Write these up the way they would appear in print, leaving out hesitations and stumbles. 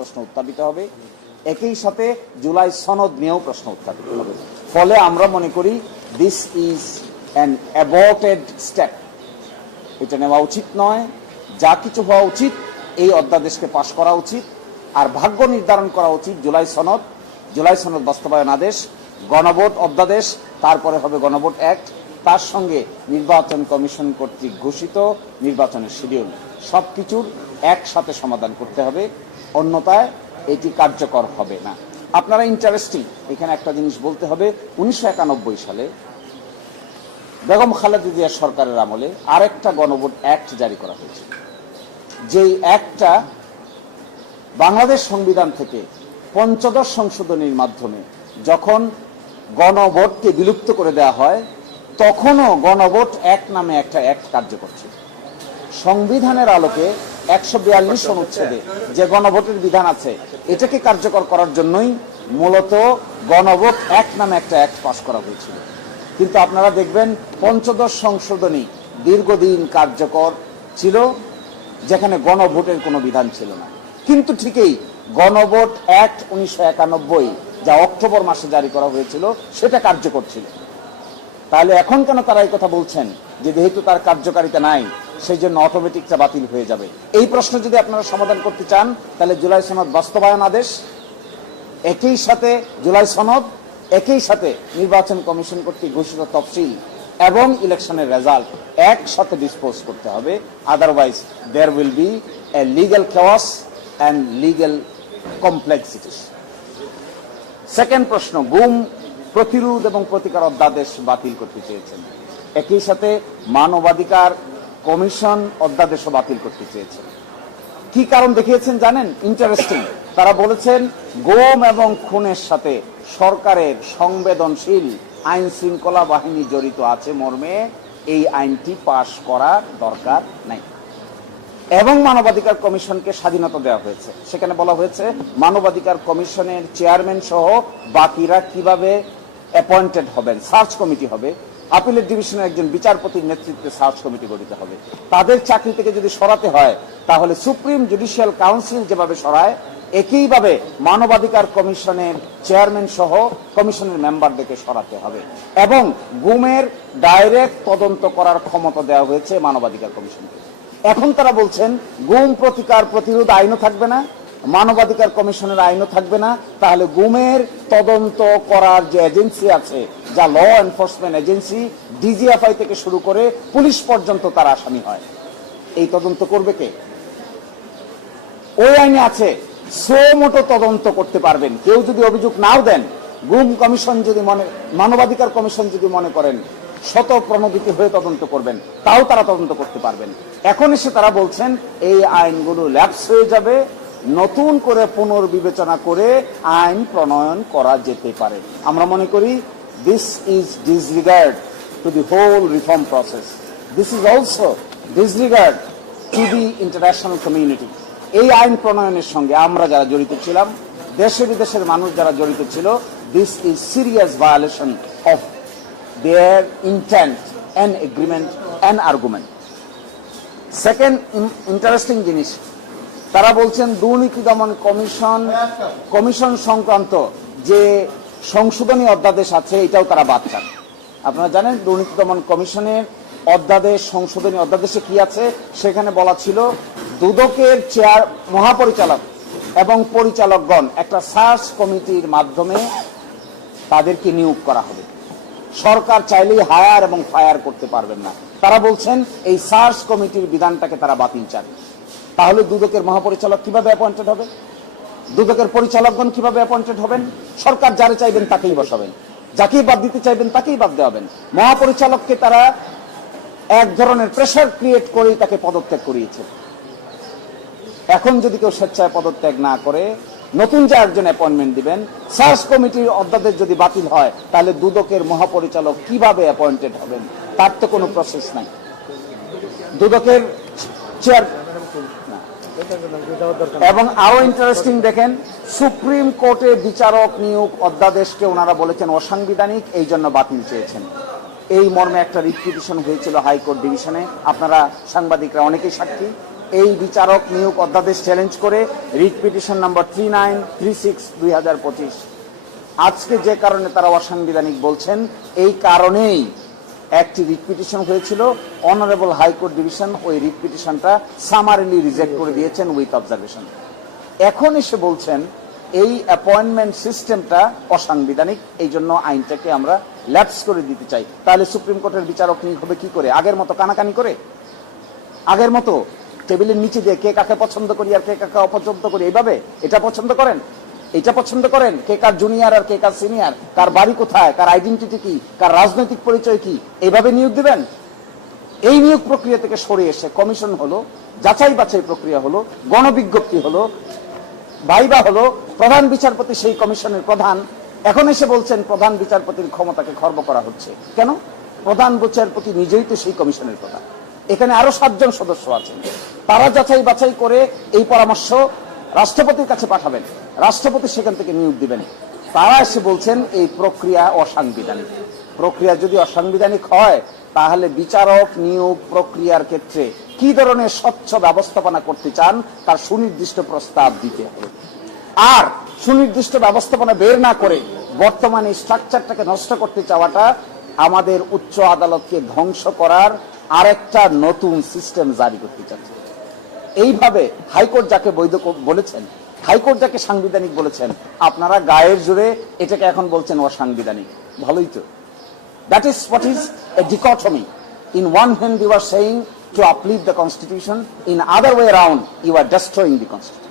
প্রশ্ন উত্থাপিত হবে, একই সাথে জুলাই সনদ নিয়েও প্রশ্ন উত্থাপিত হবে। ফলে আমরা মনে করি দিস ইজ অ্যান অ্যাবর্টেড স্টেপ। এটা নেওয়া উচিত নয়। যা কিছু হওয়া উচিত এই অধ্যাদেশকে পাশ করা উচিত, আর ভাগ্য নির্ধারণ করা উচিত জুলাই সনদ বাস্তবায়ন আদেশ, গণভোট অধ্যাদেশ, তারপরে হবে গণভোট অ্যাক্ট, তার সঙ্গে নির্বাচন কমিশন কর্তৃক ঘোষিত নির্বাচনের শিডিউল। সবকিছুর একসাথে সমাধান করতে হবে, অন্যথায় এটি কার্যকর হবে না। আপনারা ইন্টারেস্টিং, এখানে একটা জিনিস বলতে হবে, 1991 সালে বেগম খালেদা জিয়া সরকারের আমলে আরেকটা গণভোট অ্যাক্ট জারি করা হয়েছে, যেই অ্যাক্টটা বাংলাদেশ সংবিধান থেকে পঞ্চদশ সংশোধনীর মাধ্যমে যখন গণভোটকে বিলুপ্ত করে দেওয়া হয়, তখনও গণভোট অ্যাক্ট নামে একটা অ্যাক্ট কার্যকর ছিল। সংবিধানের আলোকে 142 অনুচ্ছেদে যে গণভোটের বিধান আছে, এটাকে কার্যকর করার জন্যই মূলত গণভোট অ্যাক্ট নামে একটা অ্যাক্ট পাস করা হয়েছিল। কিন্তু আপনারা দেখবেন পঞ্চদশ সংশোধনী দীর্ঘদিন কার্যকর ছিল, যেখানে গণভোটের কোনো বিধান ছিল না। কিন্তু ঠিকই গণভোট অ্যাক্ট 1991 যা অক্টোবর মাসে জারি করা হয়েছিল, সেটা কার্যকর ছিল। তাহলে এখন কেন তারা এই কথা বলছেন যে যেহেতু তার কার্যকারিতা নাই, সেই জন্য অটোমেটিকটা বাতিল হয়ে যাবে? এই প্রশ্ন যদি আপনারা সমাধান করতে চান, তাহলে জুলাই সনদ বাস্তবায়ন আদেশ, একই সাথে জুলাই সনদ, একই সাথে নির্বাচন কমিশন কর্তৃক ঘোষিত তফসিল এবং ইলেকশনের রেজাল্ট একসাথে ডিসপোজ করতে হবে। Otherwise there will be a legal chaos and legal complexities. সেকেন্ড প্রশ্ন, গুম প্রতিরোধ এবং প্রতিকার অধ্যাদেশ বাতিল করতে চেয়েছেন, একই সাথে মানবাধিকার কমিশন অধ্যাদেশও বাতিল করতে চেয়েছেন। কি কারণ দেখিয়েছেন জানেন? ইন্টারেস্টিং। তারা বলেছেন গুম এবং খুনের সাথে সরকারের সংবেদনশীল আইন শৃঙ্খলা বাহিনী জড়িত আছে মর্মে এই আইনটি পাশ করা দরকার নাই। এবং মানবাধিকার কমিশনকে স্বাধীনতা দেওয়া হয়েছে। সেখানে বলা হয়েছে মানবাধিকার কমিশনের চেয়ারম্যান সহ বাকিরা কিভাবে অ্যাপয়েন্টেড হবেন, সার্চ কমিটি হবে, আপিলের ডিভিশনের একজন বিচারপতির নেতৃত্বে সার্চ কমিটি গঠিত হবে। তাদের চাকরি থেকে যদি সরাতে হয়, তাহলে সুপ্রিম জুডিশিয়াল কাউন্সিল যেভাবে সরায়, একইভাবে মানবাধিকার কমিশনের চেয়ারম্যান সহ কমিশনের মেম্বারদেরকে সরাতে হবে। এবং গুমের ডাইরেক্ট তদন্ত করার ক্ষমতা দেওয়া হয়েছে মানবাধিকার কমিশনকে। এখন তারা বলছেন গুম প্রতিকার প্রতিরোধ আইনও থাকবে না, মানবাধিকার কমিশনের আইনও থাকবে না, তাহলে গুমের তদন্ত করার যে এজেন্সি আছে, যা ল এনফোর্সমেন্ট এজেন্সি, ডিজিএফআই থেকে শুরু করে পুলিশ পর্যন্ত তার আসামি হয়, এই তদন্ত করবে কে? ওই আইনে আছে সো মোটো তদন্ত করতে পারবেন। কেউ যদি অভিযোগ নাও দেন, গুম কমিশন যদি মানবাধিকার কমিশন যদি মনে করেন শত প্রণোদিত হয়ে তদন্ত করবেন, তাও তারা তদন্ত করতে পারবেন। এখন এসে তারা বলছেন এই আইনগুলো ল্যাপস হয়ে যাবে, নতুন করে পুনর্বিবেচনা করে আইন প্রণয়ন করা যেতে পারে। আমরা মনে করি this is disregard to the whole reform process. This is also disregard to the international community. এই আইন প্রণয়নের সঙ্গে আমরা যারা জড়িত ছিলাম, দেশে বিদেশের মানুষ যারা জড়িত ছিল, this is serious violation of their intent and agreement and argument. Second interesting জিনিস, তারা বলছেন দুর্নীতি দমন কমিশন সংক্রান্ত যে সংশোধনী অধ্যাদেশ আছে, এটাও তারা বাদ চান। আপনারা জানেন দুর্নীতি দমন কমিশনের অধ্যাদেশ, সংশোধনী অধ্যাদেশে কি আছে? সেখানে বলা ছিল দুদকের মহাপরিচালক এবং পরিচালকগণ একটা সার্চ কমিটির মাধ্যমে তাদেরকে নিয়োগ করা হবে। সরকার চাইলেই হায়ার এবং ফায়ার করতে পারবেন না। তারা বলছেন এই সার্চ কমিটির বিধানটাকে তারা বাতিল চান। তাহলে দুদকের মহাপরিচালক কিভাবে অ্যাপয়েন্টেড হবে? দুদকের পরিচালকগণ কিভাবে অ্যাপয়েন্টেড হবেন? সরকার যারে চাইবেন তাকেই বসাবেন, যাকেই বাদ দিতে চাইবেন তাকেই বাদ দেওয়াবেন। মহাপরিচালককে তারা এক ধরনের প্রেসার ক্রিয়েট করেই তাকে পদত্যাগ করিয়েছে। এখন যদি কেউ স্বেচ্ছায় পদত্যাগ না করে নতুন যে একজন অ্যাপয়েন্টমেন্ট দিবেন, সার্চ কমিটির অধ্যাদেশ যদি বাতিল হয়, তাহলে দুদকের মহাপরিচালক কিভাবে অ্যাপয়েন্টেড হবেন? তার তো কোনো প্রসেস নাই। দুদকের চেয়ার এবং আরো ইন্টারেস্টিং দেখেন, সুপ্রিম কোর্টে বিচারক নিয়োগ অধ্যাদেশকে ওনারা বলেছেন অসাংবিধানিক, এই জন্য বাতিল চেয়েছেন। এই মর্মে একটা রিট পিটিশন হয়েছিল হাইকোর্ট ডিভিশনে, আপনারা সাংবাদিকরা অনেকেই সাক্ষী। এই বিচারক নিয়োগ অধ্যাদেশ চ্যালেঞ্জ করে রিট পিটিশন নাম্বার 3936/2025 আজকে যে কারণে তারা অসাংবিধানিক বলছেন, এই কারণেই একটি রিট পিটিশন হয়েছিল। অনারেবল হাইকোর্ট ডিভিশন ওই রিট পিটিশনটা সামারিলি রিজেক্ট করে দিয়েছেন উইথ অবজারভেশন। এখন এসে বলছেন এই অ্যাপয়েন্টমেন্ট সিস্টেমটা অসাংবিধানিক, এই জন্য আইনটাকে আমরা ল্যাপস করে দিতে চাই। তাহলে সুপ্রিম কোর্টের বিচারক নিয়োগ হবে কি করে? আগের মতো কানাকানি করে, আগের মতো টেবিলের নিচে দিয়ে কে কাকে পছন্দ করি আর কে কাকে অপছন্দ করি, এইভাবে এটা পছন্দ করেন, এটা পছন্দ করেন, কে কার জুনিয়র আর কে কার সিনিয়র, কার বাড়ি কোথায়, কার আইডেন্টিটি কি, কার রাজনৈতিক পরিচয় কি, এইভাবে নিয়োগ দিবেন? এই নিয়োগ প্রক্রিয়া থেকে সরে এসে কমিশন হলো, যাচাই বাছাই প্রক্রিয়া হলো, গণবিজ্ঞপ্তি হলো, ভাইবা হলো, প্রধান বিচারপতি সেই কমিশনের প্রধান। এখন এসে বলছেন প্রধান বিচারপতির ক্ষমতাকে খর্ব করা হচ্ছে। কেন? প্রধান বিচারপতি নিজেই তো সেই কমিশনের প্রধান। এখানে আরো 7 জন সদস্য আছেন, তারা যাচাই বাছাই করে এই পরামর্শ রাষ্ট্রপতির কাছে পাঠাবেন, রাষ্ট্রপতি সেখান থেকে নিয়োগ দিবেন। তারা এসে বলছেন এই প্রক্রিয়া অসাংবিধানিক। প্রক্রিয়া যদি অসাংবিধানিক হয় তাহলে বিচারক নিয়োগ প্রক্রিয়ার ক্ষেত্রে কি ধরনের স্বচ্ছ ব্যবস্থাপনা করতে চান তার সুনির্দিষ্ট প্রস্তাব দিতে হবে। আর সুনির্দিষ্ট ব্যবস্থাপনা বের না করে বর্তমানে স্ট্রাকচারটাকে নষ্ট করতে চাওয়াটা আমাদের উচ্চ আদালতকে ধ্বংস করার আরেকটা নতুন সিস্টেম জারি করতে চাচ্ছে। এইভাবে হাইকোর্ট যাকে বৈধ বলেছেন, হাইকোর্ট যাকে সাংবিধানিক বলেছেন, আপনারা গায়ের জোরে এটাকে এখন বলছেন অসাংবিধানিক। ভালোই তো। That is what is a dichotomy. In one hand you are saying to uplift the constitution, in other way around you are destroying the constitution.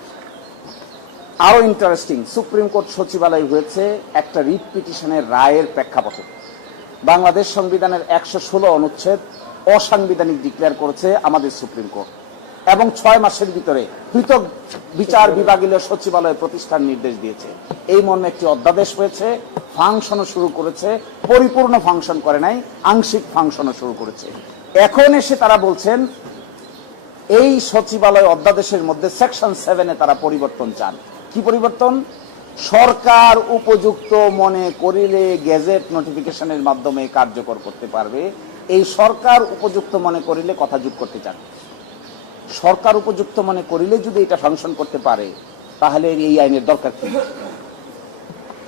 আরো ইন্টারেস্টিং, সুপ্রিম কোর্ট সচিবালয় হয়েছে একটা রিট পিটিশনের রায়ের প্রেক্ষাপটে। বাংলাদেশ সংবিধানের 116 অনুচ্ছেদ অসাংবিধানিক ডিক্লেয়ার করেছে আমাদের সুপ্রিম কোর্ট, এবং 6 মাসের ভিতরে পৃথক বিচার বিভাগীয় সচিবালয় প্রতিষ্ঠার নির্দেশ দিয়েছে। এই মর্মে একটি অধ্যাদেশ হয়েছে, ফাংশনও শুরু করেছে, পরিপূর্ণ ফাংশন করে নাই, আংশিক ফাংশনও শুরু করেছে। এখন এসে তারা বলছেন এই সচিবালয় অধ্যাদেশের মধ্যে সেকশন 7-এ তারা পরিবর্তন চান। কি পরিবর্তন? সরকার উপযুক্ত মনে করিলে গেজেট নোটিফিকেশনের মাধ্যমে কার্যকর করতে পারবে। এই সরকার উপযুক্ত মনে করিলে কথা যোগ করতে চান। সরকার উপযুক্ত মনে করিলে যদি এটা ফাংশন করতে পারে তাহলে এই আইনের দরকার কি?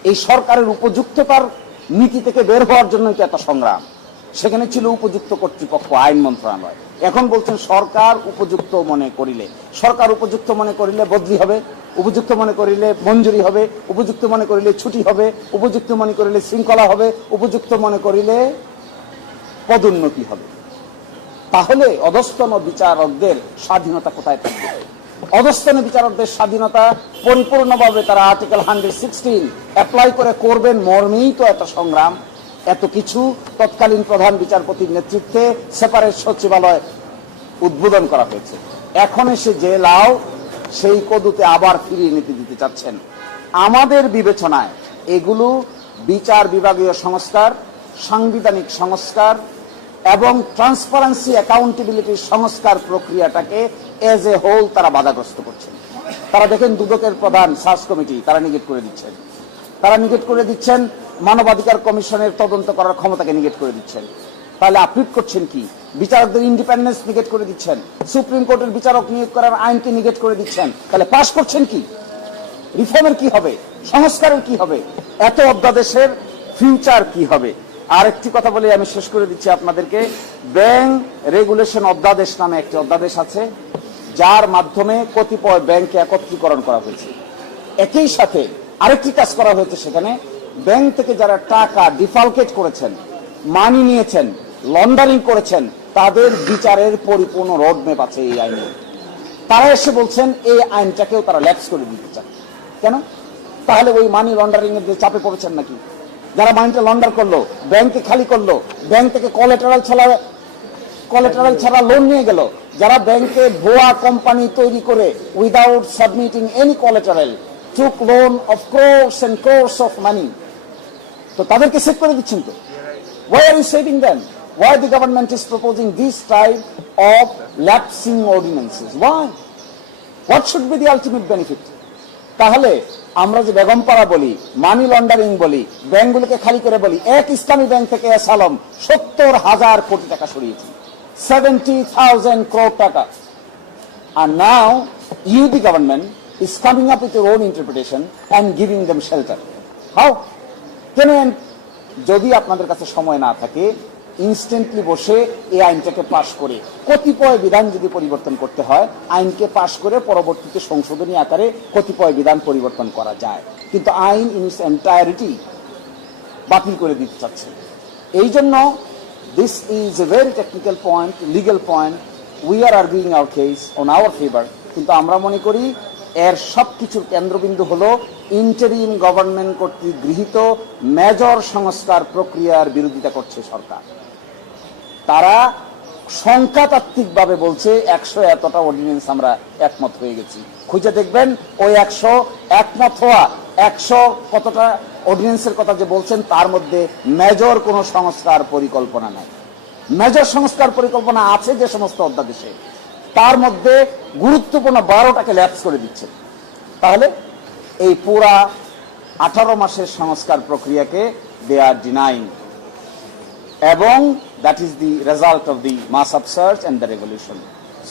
এই সরকারের উপযুক্ততার নীতি থেকে বের হওয়ার জন্যই তো এত সংগ্রাম। সেখানে ছিল উপযুক্ত কর্তৃপক্ষ, আইন মন্ত্রণালয়। এখন বলছেন সরকার উপযুক্ত মনে করিলে। সরকার উপযুক্ত মনে করিলে বদলি হবে, উপযুক্ত মনে করিলে মঞ্জুরি হবে, উপযুক্ত মনে করিলে ছুটি হবে, উপযুক্ত মনে করিলে শৃঙ্খলা হবে, উপযুক্ত মনে করিলে পদোন্নতি হবে। তাহলে অধস্তন বিচারকদের স্বাধীনতা কোথায় থাকবে? অধস্তন বিচারকদের স্বাধীনতা পরিপূর্ণভাবে তারা আর্টিকেল 116 অ্যাপ্লাই করে করবেন মর্মেই তো এত সংগ্রাম, এত কিছু। তৎকালীন প্রধান বিচারপতির নেতৃত্বে সেপারেট সচিবালয় উদ্বোধন করা হয়েছে। এখন এসে যে লাও সেই কদুতে আবার ফিরিয়ে নিতে দিতে চাচ্ছেন। আমাদের বিবেচনায় এগুলো বিচার বিভাগীয় সংস্কার, সাংবিধানিক সংস্কার এবং ট্রান্সপারেন্সি অ্যাকাউন্টেবিলিটির সংস্কার প্রক্রিয়াটাকে এজ এ হোল তারা বাধাগ্রস্ত করছেন। তারা দেখেন দুদকের প্রধান সার্চ কমিটি তারা নিগেট করে দিচ্ছেন, তারা নিগেট করে দিচ্ছেন মানবাধিকার কমিশনের তদন্ত করার ক্ষমতাকে নিগেট করে দিচ্ছেন। তাহলে আপলিট করছেন কি? বিচারকদের ইন্ডিপেন্ডেন্স নিগেট করে দিচ্ছেন, সুপ্রিম কোর্টের বিচারক নিয়োগ করার আইনকে নিগেট করে দিচ্ছেন। তাহলে পাস করছেন কি? রিফর্মের কি হবে? সংস্কারের কি হবে? এত অধ্যাদেশের ফিউচার কি হবে? আরেকটি কথা বলে আমি শেষ করে দিচ্ছি আপনাদেরকে। ব্যাংক রেগুলেশন অধ্যাদেশ নামে একটি অধ্যাদেশ আছে, যার মাধ্যমে কতিপয় ব্যাংকে একত্রীকরণ করা হয়েছে। একই সাথে আরেকটি কাজ করা হয়েছে, সেখানে ব্যাংক থেকে যারা টাকা ডিফালকেট করেছেন, মানি নিয়েছেন, লন্ডারিং করেছেন, তাদের বিচারের পরিপূর্ণ রোডম্যাপ আছে এই আইনে। তারা এসে বলছেন এই আইনটাকেও তারা ল্যাপস করে দিতে চান। কেন? তাহলে ওই মানি লন্ডারিং এর চাপে পড়েছেন নাকি? যারা মানিটা লন্ডার করলো, ব্যাংকে খালি করলো, ব্যাংক থেকে কোলাটেরাল ছাড়া লোন নিয়ে গেল, যারা ব্যাংকে ভুয়া কোম্পানি তৈরি করে without submitting any collateral took loan of crores and crores of money, তো তাদেরকে সেভ করে দিচ্ছেন তো। Why are you saving them? Why the government is proposing this type of lapsing ordinances? Why? What should be the ultimate benefit? তাহলে আমরা যে বেগমপাড়া বলি, money laundering বলি, ব্যাংকগুলোকে খালি করে বলি, এক ইসলামী ব্যাংক থেকে আসালম 70,000 কোটি টাকা সরিয়েছে, 70,000 crore টাকা। And now you, the government, is coming up with your own interpretation and giving them shelter. How? যদি আপনাদের কাছে সময় না থাকে, ইনস্ট্যান্টলি বসে এই আইনটাকে পাশ করে কতিপয় বিধান যদি পরিবর্তন করতে হয়, আইনকে পাশ করে পরবর্তীতে সংশোধনী আকারে কতিপয় বিধান পরিবর্তন করা যায়, কিন্তু আইন ইন ইটস এন্টায়ারিটি বাতিল করে দিতে চাচ্ছে। এই জন্য this is a very technical point, legal point. We are arguing our case on our favour, কিন্তু আমরা মনে করি এর সবকিছুর কেন্দ্রবিন্দু হলো ইন্টারিম গভর্নমেন্ট কর্তৃক গৃহীত মেজর সংস্কার প্রক্রিয়ার বিরোধিতা করছে সরকার। তারা সংখ্যাতাত্ত্বিকভাবে বলছে 100 এতটা অর্ডিন্যান্স আমরা একমত হয়ে গেছি। খুঁজে দেখবেন ওই 100 একমত হওয়া 100 কতটা অর্ডিন্যান্সের কথা যে বলছেন তার মধ্যে মেজর কোন সংস্কার পরিকল্পনা নাই। মেজর সংস্কার পরিকল্পনা আছে যে সমস্ত অধ্যাদেশে, তার মধ্যে গুরুত্বপূর্ণ 12টাকে ল্যাপস করে দিচ্ছে। তাহলে এই পুরা 18 মাসের সংস্কার প্রক্রিয়াকে দে আর ডিনাইং, এবং that is the result of the mass upsurge and the revolution.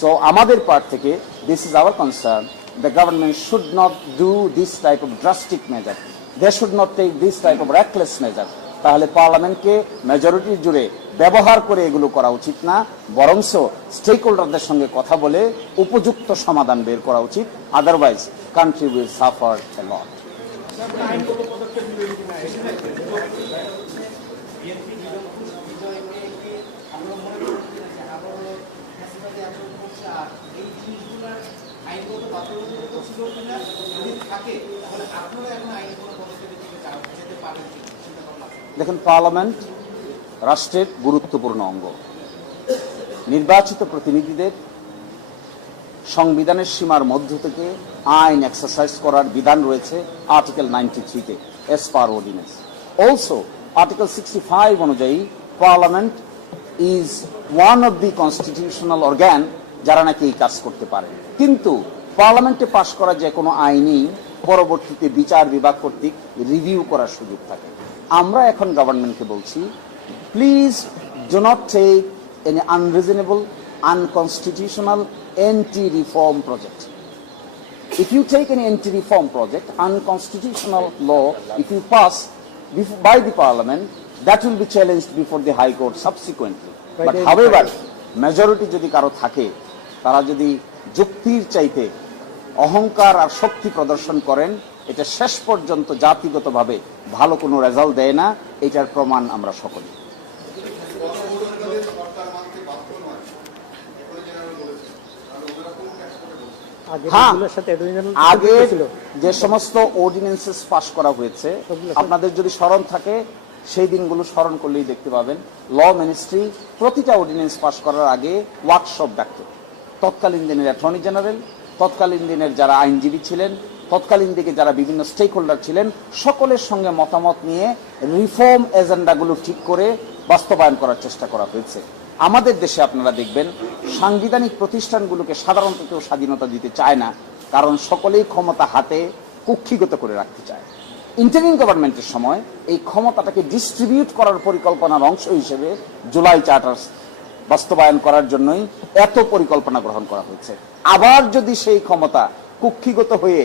So আমাদের পার্ট থেকে this is our concern, the government should not do this type of drastic measure, they should not take this type of reckless measure. তাহলে পার্লামেন্টকে majority জুড়ে ব্যবহার করে এগুলো করা উচিত না, বরংস স্টেক হোল্ডারদের সঙ্গে কথা বলে উপযুক্ত সমাধান বের করা উচিত। Otherwise country will suffer a lot. দেখেন, পার্লামেন্ট রাষ্ট্রের গুরুত্বপূর্ণ অঙ্গ। নির্বাচিত প্রতিনিধিদের সংবিধানের সীমার মধ্য থেকে আইন এক্সারসাইজ করার বিধান রয়েছে আর্টিকেল 93-তে এস পার অর্ডিন্যান্স। অলসো আর্টিকেল 65 অনুযায়ী parliament is one of the constitutional organ যারা নাকি এই কাজ করতে পারে। কিন্তু পার্লামেন্টে পাশ করা যে কোনো আইনই পরবর্তীতে বিচার বিভাগ কর্তৃক রিভিউ করার সুযোগ থাকে। আমরা এখন গভর্নমেন্টকে বলছি, please do not take any unreasonable, unconstitutional, anti-reform project. If you take any anti-reform project, unconstitutional law, if you pass by the parliament, that will be challenged before the High Court subsequently. But however, majority যদি কারো থাকে, তারা যদি যুক্তির চাইতে অহংকার আর শক্তি প্রদর্শন করেন, এটা শেষ পর্যন্ত জাতিগতভাবে ভালো কোনো রেজাল্ট দেয় না। এটার প্রমাণ আমরা সকলে। হ্যাঁ, আগে যে সমস্ত অর্ডিন্যান্সেস পাস করা হয়েছে, আপনাদের যদি স্মরণ থাকে সেই দিনগুলো স্মরণ করলেই দেখতে পাবেন, ল মিনিস্ট্রি প্রতিটা অর্ডিন্যান্স পাস করার আগে ওয়ার্কশপ ডাকত। তৎকালীন দিনের অ্যাটর্নি জেনারেল, তৎকালীন দিনের যারা আইনজীবী ছিলেন, তৎকালীন দিকে যারা বিভিন্ন স্টেক হোল্ডার ছিলেন, সকলের সঙ্গে মতামত নিয়ে রিফর্ম এজেন্ডাগুলো ঠিক করে বাস্তবায়ন করার চেষ্টা করা হয়েছে। আমাদের দেশে আপনারা দেখবেন সাংবিধানিক প্রতিষ্ঠানগুলোকে সাধারণত কেউ স্বাধীনতা দিতে চায় না, কারণ সকলেই ক্ষমতা হাতে কুক্ষিগত করে রাখতে চায়। ইন্টারিম গভর্নমেন্টের সময় এই ক্ষমতাটাকে ডিস্ট্রিবিউট করার পরিকল্পনার অংশ হিসেবে জুলাই চার্টার বাস্তবায়ন করার জন্যই এত পরিকল্পনা গ্রহণ করা হয়েছে। আবার যদি সেই ক্ষমতা কুক্ষিগত হয়ে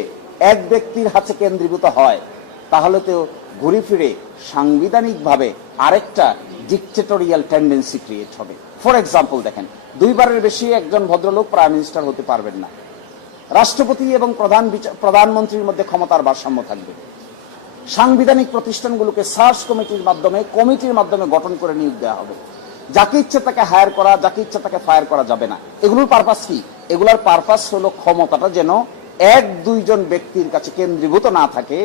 এক ব্যক্তির হাতে কেন্দ্রীভূত হয়, তাহলে তো ঘুরে ফিরে সাংবিধানিকভাবে আরেকটা ডিকটেটোরিয়াল টেন্ডেন্সি ক্রিয়েট হবে। ফর এক্সাম্পল দেখেন, 2 বারের বেশি একজন ভদ্রলোক প্রাইম মিনিস্টার হতে পারবেন না। রাষ্ট্রপতি এবং প্রধানমন্ত্রীর মধ্যে ক্ষমতার ভারসাম্য থাকবে। সাংবিধানিক প্রতিষ্ঠানগুলোকে সার্চ কমিটির মাধ্যমে গঠন করে নিয়োগ দেওয়া হবে। যাকে ইচ্ছে তাকে হায়ার করা, যাকে ইচ্ছে তাকে ফায়ার করা যাবে না। এগুলোর পারপাস কি? এগুলোর পারপাস হলো ক্ষমতাটা যেন 1-2 জন ব্যক্তির কাছে কেন্দ্রীভূত না থাকে,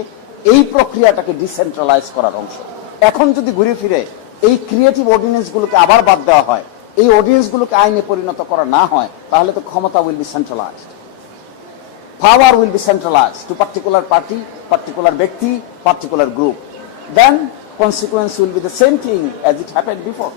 এই প্রক্রিয়াটাকে ডিসেন্ট্রালাইজ করার অংশ। এখন যদি ঘুরে ফিরে এই ক্রিয়েটিভ অর্ডিন্যান্স গুলোকে আবার বাদ দেওয়া হয়, এই অর্ডিন্যান্স গুলোকে আইনে পরিণত করা না হয়, তাহলে তো ক্ষমতা will be centralised, power will be centralised to particular party, particular ব্যক্তি, particular group. Then consequence will be the same thing as it happened before.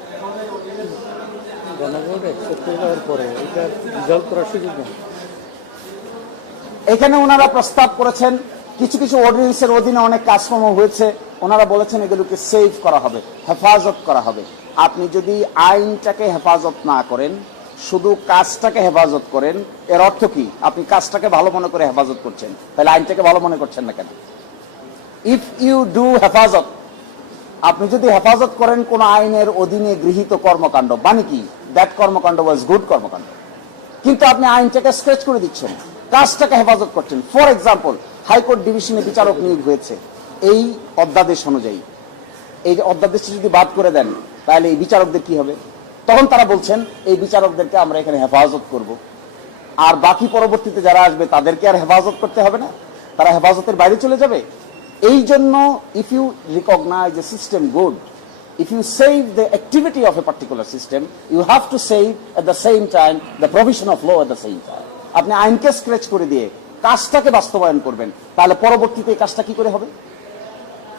এখানে ওনারা প্রস্তাব করেছেন, কিছু কিছু অর্ডিন্যান্সের অধীনে অনেক কাজকর্ম হয়েছে, ওনারা বলেছেন এগুলোকে সেভ করা হবে, হেফাজত করা হবে। আপনি যদি আইনটাকে হেফাজত না করেন, শুধু কাজটাকে হেফাজত করেন, এর অর্থ কি? আপনি কাজটাকে ভালো মনে করে হেফাজত করছেন, তাহলে আইনটাকে ভালো মনে করছেন না কেন? ইফ ইউ ডু হেফাজত, আপনি যদি হেফাজত করেন কোন আইনের অধীনে গৃহীত কর্মকাণ্ড, মানে কি দ্যাট কর্মকাণ্ড ওয়াজ গুড কর্মকাণ্ড, কিন্তু আপনি আইনটাকে স্ক্র্যাচ করে দিচ্ছেন, কাজটাকে হেফাজত করছেন। ফর এক্সাম্পল, হাইকোর্ট ডিভিশনে বিচারক নিয়োগ হয়েছে এই অধ্যাদেশ অনুযায়ী, এই অধ্যাদেশটি যদি বাদ করে দেন তাহলে এই বিচারকদের কি হবে? তখন তারা বলছেন এই বিচারকদেরকে আমরা এখানে হেফাজত করব, আর বাকি পরবর্তীতে যারা আসবে তাদেরকে আর হেফাজত করতে হবে না, তারা হেফাজতের বাইরে চলে যাবে। এই জন্য if you recognise a system good, if you save the activity of a particular system, you have to save at the same time the provision of law at the same time. আপনি আইনকে scratch করে দিয়ে কাজটাকে বাস্তবায়ন করবেন, তাহলে পরবর্তীতে এই কাজটা কি করে হবে?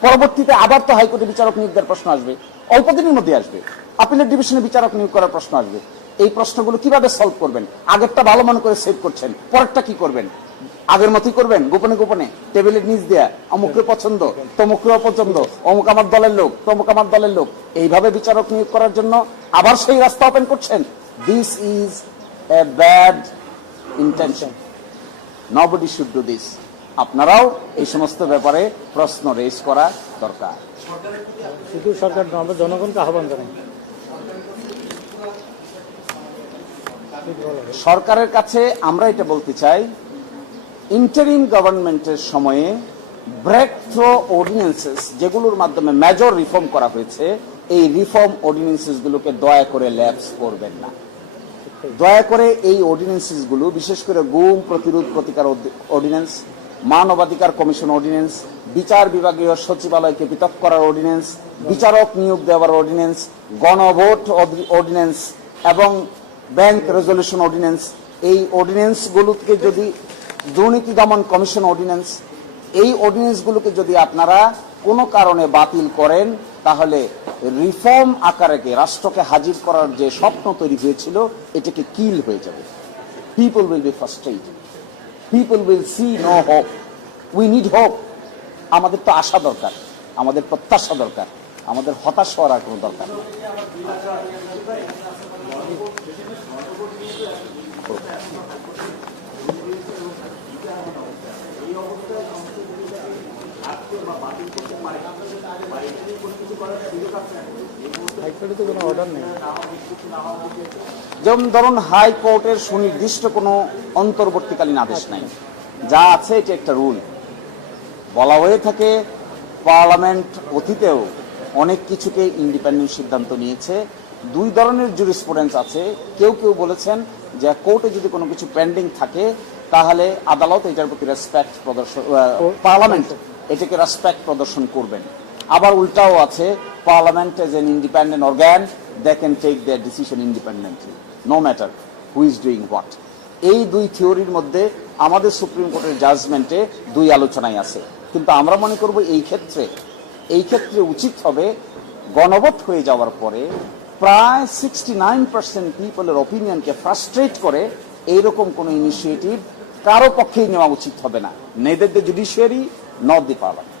পরবর্তীতে আবার তো হাইকোর্টে বিচারক নিয়োগ দেওয়ার প্রশ্ন আসবে, অল্প দিনের মধ্যে আসবে, আপিলের ডিভিশনে বিচারক নিয়োগ করার প্রশ্ন আসবে। এই প্রশ্নগুলো কিভাবে সলভ করবেন? আগেরটা ভালো মনে করে সেভ করছেন, পরেরটা কি করবেন? আগের মতই করবেন, গোপনে গোপনে টেবিলের নিচ দেয়া, অমুককে পছন্দ, তমুককে অপছন্দ, অমুক আমার দলের লোক, তমুক আমার দলের লোক, এইভাবে বিচারক নিয়োগ করার জন্য আবার সেই রাস্তা ওপেন করছেন। This is a bad intention, nobody should do this. আপনারাও এই সমস্ত ব্যাপারে প্রশ্ন রেজ করা দরকার। শুধু সরকার নয়, আমরা জনগণকে আহ্বান জানাই। সরকারের কাছে আমরা এটা বলতে চাই, ইন্টারিম গভর্নমেন্টের সময়ে ব্রেক থ্রো অর্ডিন্যান্সেস যেগুলোর মাধ্যমে মেজর রিফর্ম করা হয়েছে, এই রিফর্ম অর্ডিন্যান্সেস গুলোকে দয়া করে ল্যাপস করবেন না। দয়া করে এই অর্ডিন্যান্সেস গুলো, বিশেষ করে গুম প্রতিরোধ প্রতিকার অর্ডিন্যান্স, মানবাধিকার কমিশন অর্ডিন্যান্স, বিচার বিভাগীয় সচিবালয়কে পৃথক করার অর্ডিন্যান্স, বিচারক নিয়োগ দেওয়ার অর্ডিন্যান্স, গণভোট অর্ডিন্যান্স এবং ব্যাংক রেজলিউশন অর্ডিন্যান্স, এই অর্ডিন্যান্স গুলোকে যদি, দুর্নীতি দমন কমিশন অর্ডিন্যান্স, এই অর্ডিন্যান্সগুলোকে যদি আপনারা কোনো কারণে বাতিল করেন, তাহলে রিফর্ম আকারে রাষ্ট্রকে হাজির করার যে স্বপ্ন তৈরি হয়েছিল এটাকে কিল হয়ে যাবে। People will be frustrated, people will see no hope. We need hope. আমাদের তো আশা দরকার, আমাদের প্রত্যাশা দরকার, আমাদের হতাশ হওয়ার আর কোনো দরকার নেই। যেমন ধরুন, হাইকোর্টের সুনির্দিষ্ট কোনো অন্তর্বর্তীকালীন আদেশ নাই, যা আছে এটা একটা রুল। বলা হয়ে থাকে পার্লামেন্ট অতীতেও অনেক কিছুকে ইন্ডিপেন্ডেন্ট সিদ্ধান্ত নিয়েছে। দুই ধরনের জুরিসপ্রুডেন্স আছে। কেউ কেউ বলেছেন যে কোর্টে যদি কোনো কিছু পেন্ডিং থাকে তাহলে আদালত এটার প্রতি রেসপেক্ট প্রদর্শন, পার্লামেন্ট এটাকে রেসপেক্ট প্রদর্শন করবেন। আবার উল্টাও আছে, parliament as an independent organ, they can take their decision independently, no matter who is doing what. এই দুই থিওরির মধ্যে আমাদের সুপ্রিম কোর্টের জাজমেন্টে দুই আলোচনায় আছে। কিন্তু আমরা মনে করব এই ক্ষেত্রে উচিত হবে গণভোট হয়ে যাওয়ার পরে প্রায় 69% পিপলের অপিনিয়নকে ফ্রাস্ট্রেট করে এইরকম কোন ইনিশিয়েটিভ কারো পক্ষেই নেওয়া উচিত হবে না, neither the judiciary not the parliament.